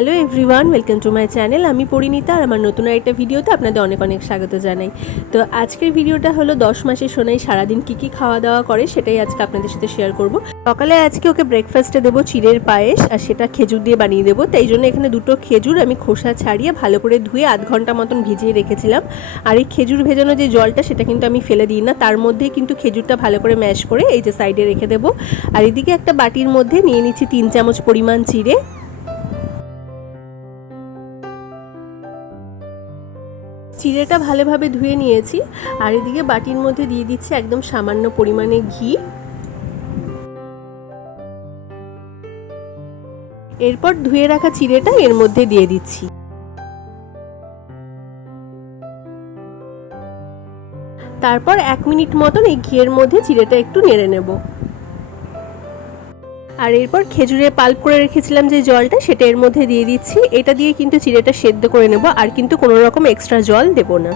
Hello everyone, welcome to my channel. আমি পরিণীতা আর আমার নতুন একটা ভিডিওতে আপনাদের অনেক অনেক স্বাগত জানাই। তো আজকের ভিডিওটা হলো দশ মাসে সোনাই সারাদিন কী কী খাওয়া দাওয়া করে সেটাই আজকে আপনাদের সাথে শেয়ার করব। সকালে আজকে ওকে ব্রেকফাস্টে দেবো চিড়ের পায়েস আর সেটা খেজুর দিয়ে বানিয়ে দেবো। তাই জন্য এখানে দুটো খেজুর আমি খোসা ছাড়িয়ে ভালো করে ধুয়ে আধ ঘণ্টা মতন ভিজিয়ে রেখেছিলাম। আর এই খেজুর ভেজানো যে জলটা সেটা কিন্তু আমি ফেলে দিই না, তার মধ্যেই কিন্তু খেজুরটা ভালো করে ম্যাশ করে এই যে সাইডে রেখে দেবো। আর এদিকে একটা বাটির মধ্যে নিয়ে নিচ্ছি তিন চামচ পরিমাণ চিড়ে। চিড়েটা ভালোভাবে ধুয়ে নিয়েছি আর এদিকে বাটির মধ্যে দিয়ে দিচ্ছি একদম সামান্য পরিমাণে ঘি। এরপর ধুয়ে রাখা চিড়েটা এর মধ্যে দিয়ে দিচ্ছি। তারপর এক মিনিট মতন এই ঘিয়ের মধ্যে চিড়েটা একটু নেড়ে নেব। আর এরপর খেজুরে পাল্প করে রেখেছিলাম যে জলটা, সেটা এর মধ্যে দিয়ে দিচ্ছি। এটা দিয়ে কিন্তু চিড়েটা সেদ্ধ করে নেব, আর কিন্তু কোনো রকম এক্সট্রা জল দেব না।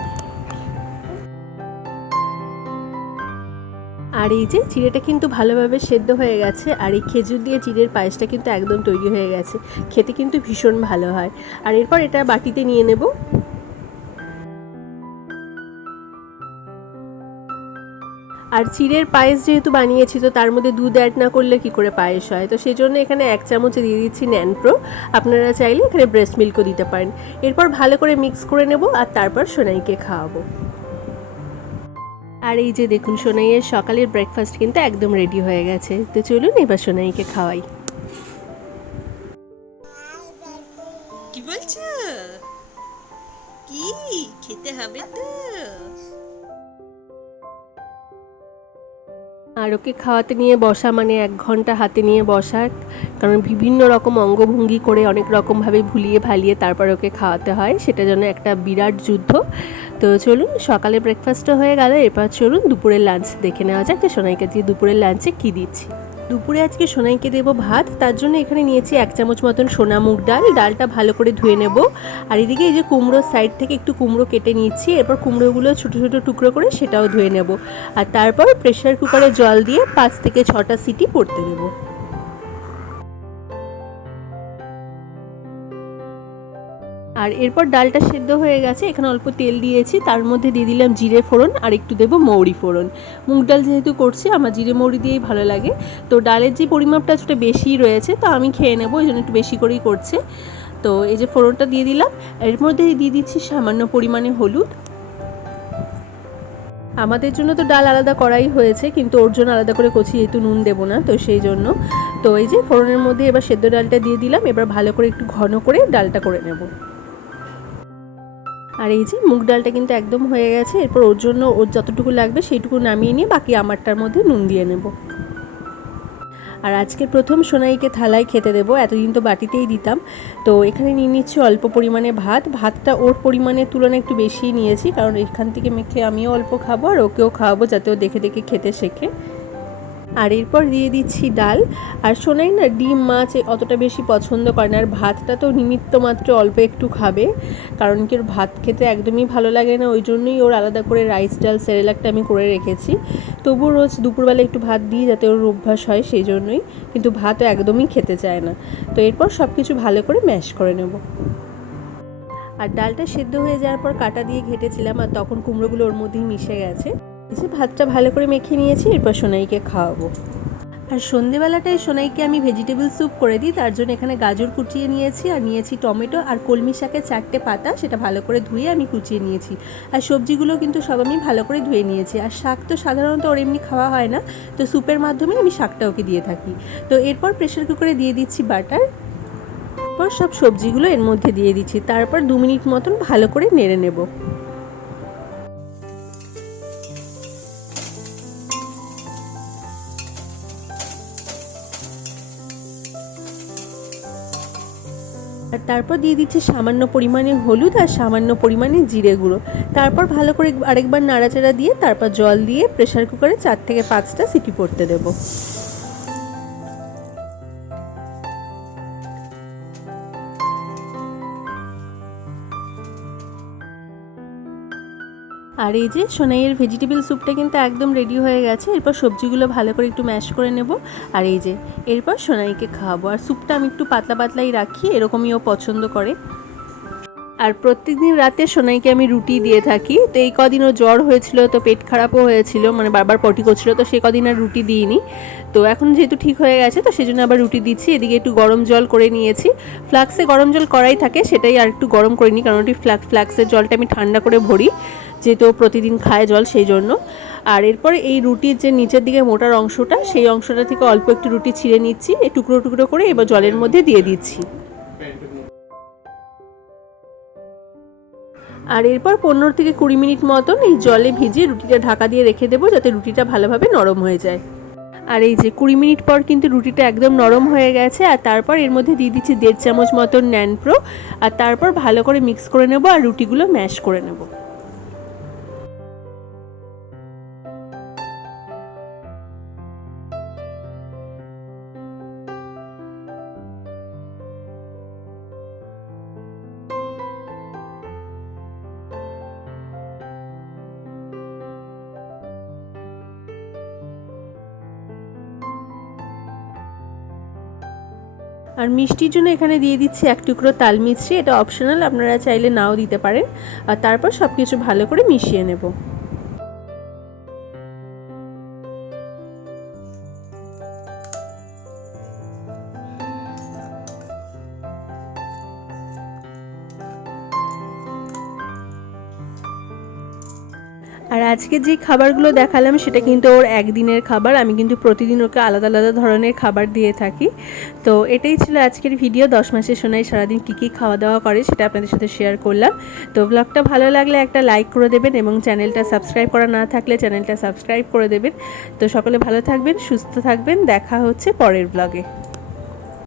আর এই যে চিড়েটা কিন্তু ভালোভাবে সেদ্ধ হয়ে গেছে, আর এই খেজুর দিয়ে চিড়ের পায়েসটা কিন্তু একদম তৈরি হয়ে গেছে। খেতে কিন্তু ভীষণ ভালো হয়। আর এরপর এটা বাটিতে নিয়ে নেব। আর চিড়ের পায়েস যেহেতু বানিয়েছি, তো তার মধ্যে দুধ অ্যাড না করলে কি করে পায়েস হয়? তো সেই জন্য এখানে এক চামচে দিয়ে দিচ্ছি ন্যানপ্রো আপনারা চাইলে এখানে ব্রেস্ট মিল্কও দিতে পারেন। এরপর ভালো করে মিক্স করে নেব আর তারপর সোনাইকে খাওয়াবো। আর এই যে দেখুন, সোনাইয়ের সকালের ব্রেকফাস্ট কিন্তু একদম রেডি হয়ে গেছে। তো চলুন এবার সোনাইকে খাওয়াই। কি বলছো? কি খেতে হবে তো? আর ওকে খাওয়াতে নিয়ে বসা মানে এক ঘণ্টা হাতে নিয়ে বসা, কারণ বিভিন্ন রকম অঙ্গভঙ্গি করে অনেক রকমভাবে ভুলিয়ে ভালিয়ে তারপর ওকে খাওয়াতে হয়। সেটা যেন একটা বিরাট যুদ্ধ। তো চলুন, সকালে ব্রেকফাস্টও হয়ে গেল। এরপর চলুন, দুপুরের লাঞ্চ দেখে নেওয়া যাক যে সোনাইকে দিয়ে দুপুরের লাঞ্চে কী দিচ্ছি। দুপুরে আজকে সোনাইকে দেবো ভাত, তার জন্য এখানে নিয়েছি এক চামচ মতন সোনা মুগ ডাল, ডালটা ভালো করে ধুয়ে নেব। আর এদিকে এই যে কুমড়োর সাইড থেকে একটু কুমড়ো কেটে নিয়েছি, এরপর কুমড়োগুলো ছোটো ছোটো টুকরো করে সেটাও ধুয়ে নেব। আর তারপর প্রেশার কুকারে জল দিয়ে পাঁচ থেকে ছটা সিটি পড়তে দেবো। আর এরপর ডালটা সেদ্ধ হয়ে গেছে। এখানে অল্প তেল দিয়েছি। তার মধ্যে দিয়ে দিলাম জিরে ফোড়ন আর একটু দেবো মৌরি ফোড়ন। মুগ ডাল যেহেতু করছি, আমার জিরে মৌরি দিয়েই ভালো লাগে। তো ডালের যে পরিমাপটা সেটা বেশিই রয়েছে, তো আমি খেয়ে নেব ওই জন্য একটু বেশি করেই করছে। তো এই যে ফোড়নটা দিয়ে দিলাম। এর মধ্যে দিয়ে দিচ্ছি সামান্য পরিমাণে হলুদ। আমাদের জন্য তো ডাল আলাদা করাই হয়েছে, কিন্তু ওর জন্য আলাদা করে কচি যেহেতু নুন দেবো না, তো সেই জন্য। তো এই যে ফোড়নের মধ্যে এবার সেদ্ধ ডালটা দিয়ে দিলাম। এবার ভালো করে একটু ঘন করে ডালটা করে নেব। আর এই যে মুগ ডালটা কিন্তু একদম হয়ে গেছে, এরপর ওর জন্য ওর যতটুকু লাগবে সেইটুকু নামিয়ে নিয়ে বাকি আমারটার মধ্যে নুন দিয়ে নেব। আর আজকে প্রথম সোনাইকে থালায় খেতে দেবো, এতদিন তো বাটিতেই দিতাম। তো এখানে নিয়ে নিচ্ছি অল্প পরিমাণে ভাত, ভাতটা ওর পরিমাণের তুলনায় একটু বেশিই নিয়েছি, কারণ এখান থেকে মেখে আমিও অল্প খাব আর ওকেও খাওয়াবো যাতে ও দেখে দেখে খেতে শেখে। আর এরপর দিয়ে দিচ্ছি ডাল। আর শোনাই না ডিম, মাছ অতটা বেশি পছন্দ করে না। আর ভাতটা তো নিমিত্ত মাত্র অল্প একটু খাবে, কারণ কি ওর ভাত খেতে একদমই ভালো লাগে না। ওই জন্যই ওর আলাদা করে রাইস ডাল সেরেলাকটা আমি করে রেখেছি। তবু রোজ দুপুরবেলা একটু ভাত দিই যাতে ওর অভ্যাস হয় সেই জন্যই। কিন্তু ভাত একদমই খেতে চায় না। তো এরপর সব কিছু ভালো করে ম্যাশ করে নেব। আর ডালটা সেদ্ধ হয়ে যাওয়ার পর কাটা দিয়ে ঘেটেছিলাম, আর তখন কুমড়োগুলো ওর মধ্যেই মিশে গেছে। এসে ভাতটা ভালো করে মেখে নিয়েছি, এরপর সোনাইকে খাওয়াবো। আর সন্ধেবেলাটায় সোনাইকে আমি ভেজিটেবল স্যুপ করে দিই, তার জন্য এখানে গাজর কুচিয়ে নিয়েছি, আর নিয়েছি টমেটো আর কলমি শাকের চারটে পাতা, সেটা ভালো করে ধুয়ে আমি কুচিয়ে নিয়েছি। আর সবজিগুলো কিন্তু সব আমি ভালো করে ধুয়ে নিয়েছি। আর শাক তো সাধারণত ওর এমনি খাওয়া হয় না, তো স্যুপের মাধ্যমে আমি শাকটা ওকে দিয়ে থাকি। তো এরপর প্রেশার কুকারে দিয়ে দিচ্ছি বাটার তারপর সব সবজিগুলো এর মধ্যে দিয়ে দিচ্ছি। তারপর দু মিনিট মতন ভালো করে নেড়ে নেব। আর তারপর দিয়ে দিচ্ছি সামান্য পরিমাণে হলুদ আর সামান্য পরিমাণে জিরে গুঁড়ো। তারপর ভালো করে আরেকবার নাড়াচাড়া দিয়ে তারপর জল দিয়ে প্রেশার কুকারে চার থেকে পাঁচটা সিটি পড়তে দেবো। আর এই যে সোনাইয়ের ভেজিটেবল স্যুপটা কিন্তু একদম রেডি হয়ে গেছে। এরপর সবজিগুলো ভালো করে একটু ম্যাশ করে নেব। আর এই যে, এরপর সোনাইকে খাওয়াবো। আর স্যুপটা আমি একটু পাতলা পাতলাই রাখি, এরকমই ও পছন্দ করে। আর প্রত্যেক দিন রাতে সোনাইকে আমি রুটি দিয়ে থাকি। তো এই কদিন ও জ্বর হয়েছিল, তো পেট খারাপও হয়েছিল মানে বারবার পটি করছিল, তো সে কদিন আর রুটি দিইনি। তো এখন যেহেতু ঠিক হয়ে গেছে, তো সেজন্য আবার রুটি দিচ্ছি। এদিকে একটু গরম জল করে নিয়েছি। ফ্লাক্সে গরম জল করাই থাকে, সেটাই আর একটু গরম করে নিই কারণ ওটি ফ্লাক্স, ফ্লাক্সের জলটা আমি ঠান্ডা করে ভরি, যেহেতু প্রতিদিন খায় জল সেই জন্য। আর এরপর এই রুটির যে নিচের দিকে মোটার অংশটা, সেই অংশটা থেকে অল্প একটু রুটি ছিঁড়ে নিচ্ছি এই টুকরো টুকরো করে এবার জলের মধ্যে দিয়ে দিচ্ছি। আর এরপর পনেরো থেকে কুড়ি মিনিট মতন এই জলে ভিজিয়ে রুটিটা ঢাকা দিয়ে রেখে দেবো যাতে রুটিটা ভালোভাবে নরম হয়ে যায়। আর এই যে কুড়ি মিনিট পর কিন্তু রুটিটা একদম নরম হয়ে গেছে, আর তারপর এর মধ্যে দিয়ে দিচ্ছি দেড় চামচ মতন ন্যানপ্রো আর তারপর ভালো করে মিক্স করে নেব আর রুটিগুলো ম্যাশ করে নেব। আর মিষ্টির জন্য এখানে দিয়ে দিচ্ছি এক টুকরো তাল মিছরি, এটা অপশনাল আপনারা চাইলে নাও দিতে পারেন। আর তারপর সব কিছু ভালো করে মিশিয়ে নেব। আর আজকে যে খাবারগুলো দেখালাম, সেটা কিন্তু ওর একদিনের খাবার। আমি কিন্তু প্রতিদিন ওকে আলাদা আলাদা ধরনের খাবার দিয়ে থাকি। তো এটাই ছিল আজকের ভিডিও। দশ মাসের সোনাই সারাদিন কী কী খাওয়া দাওয়া করে, সেটা আপনাদের সাথে শেয়ার করলাম। তো ব্লগটা ভালো লাগলে একটা লাইক করে দেবেন এবং চ্যানেলটা সাবস্ক্রাইব করা না থাকলে চ্যানেলটা সাবস্ক্রাইব করে দেবেন। তো সকলে ভালো থাকবেন, সুস্থ থাকবেন। দেখা হচ্ছে পরের ব্লগে